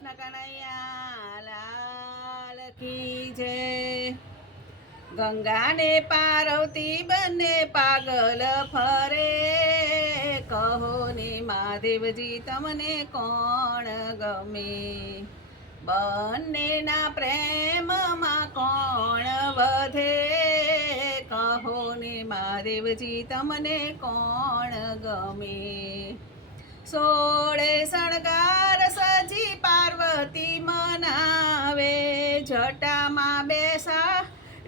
કૃષ્ણ કનૈયા કી જય. ગંગાને પાર્વતી બંને પાગલ ફરે. કહો ને મહાદેવજી, તમને કોણ ગમે? બંનેના પ્રેમમાં કોણ વધે? કહો ને મહાદેવજી, તમને કોણ ગમે? સોળે શણગાર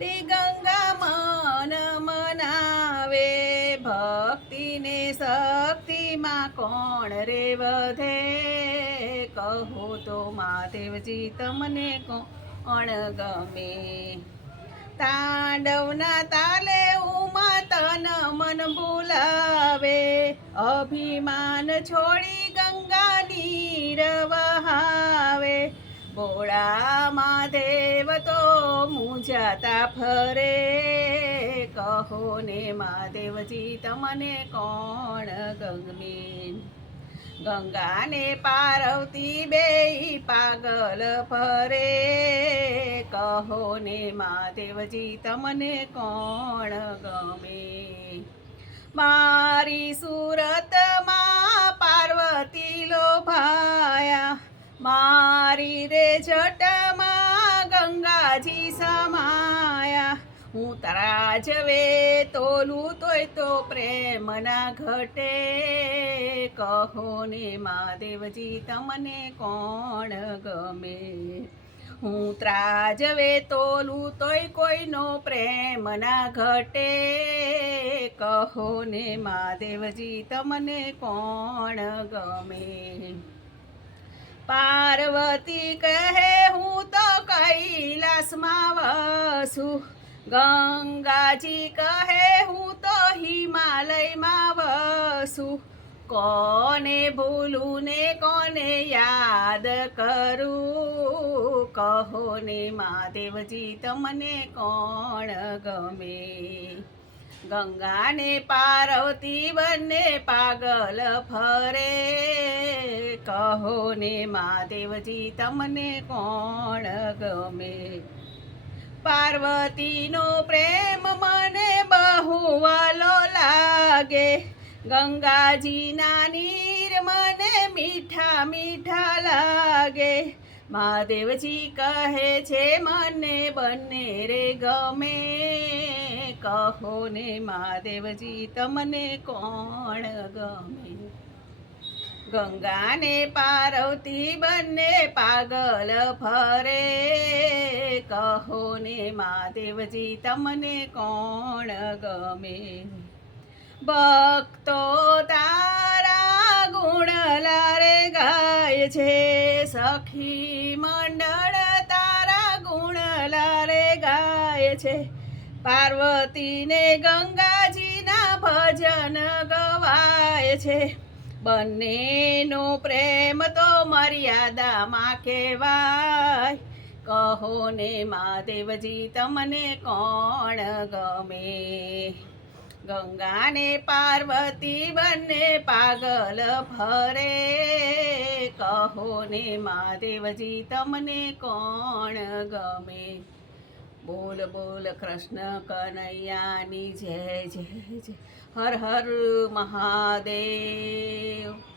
બેસાડી ગંગા મન મનાવે. ભક્તિને શક્તિમાં કોણ રે વધે? કહો તો મહાદેવજી, તમને કોણ ગમે? તાંડવના તાલે ઉમા તન મન ભૂલાવે. અભિમાન છોડી ગંગા નીર બોળામાં દેવ તો મૂંઝાતા ફરે. કહો ને મહાદેવજી, તમને કોણ ગમે ગંગાને પાર્વતી બે પાગલ ફરે. કહો ને મહાદેવજી, તમને કોણ ગમે મારી સુરતમાં પાર્વતી લોભાયા. મારી રે જટામાં ગંગાજી સમાયા. હું તરાજવે તોલું તોય તો પ્રેમ ના ઘટે. કહો ને મહાદેવજી, તમને કોણ ગમે? હું ત્રાજવે તોલું તોય કોઈનો પ્રેમ ના ઘટે. કહો ને મહાદેવજી, તમને કોણ ગમે? પાર્વતી કહે, હું તો કૈલાસમાં વસું. ગંગાજી કહે, હું તો હિમાલયમાં વસું. કોને ભૂલું ને કોને યાદ કરું? કહો ને મહાદેવજી, તમને કોણ ગમે? ગંગાને પાર્વતી બંને પાગલ ફરે. કહો ને મહાદેવજી, તમને કોણ ગમે? પાર્વતીનો પ્રેમ મને બહુ વાલો લાગે. ગંગાજીના નીર મને મીઠા મીઠા લાગે. મહાદેવજી કહે છે, મને બંને રે ગમે. કહો ને મહાદેવજી, તમને કોણ ગમે? ગંગાને પાર્વતી બંને પાગલ ફરે. કહો ને મહાદેવજી, તમને કોણ ગમે? ભક્તો તારા ગુણ લારે ગાય છે. સખી મંડળ તારા ગુણ લારે ગાય છે. પાર્વતીને ગંગાજીના ભજન ગવાય છે. બંનેનો પ્રેમ તો મર્યાદામાં કહેવાય. કહો ને મહાદેવજી, તમને કોણ ગમે? ગંગાને પાર્વતી બંને પાગલ ફરે કહો ને મહાદેવજી, તમને કોણ ગમે? બોલ બોલ કૃષ્ણ કનૈયાની જય જય જય હર હર મહાદેવ.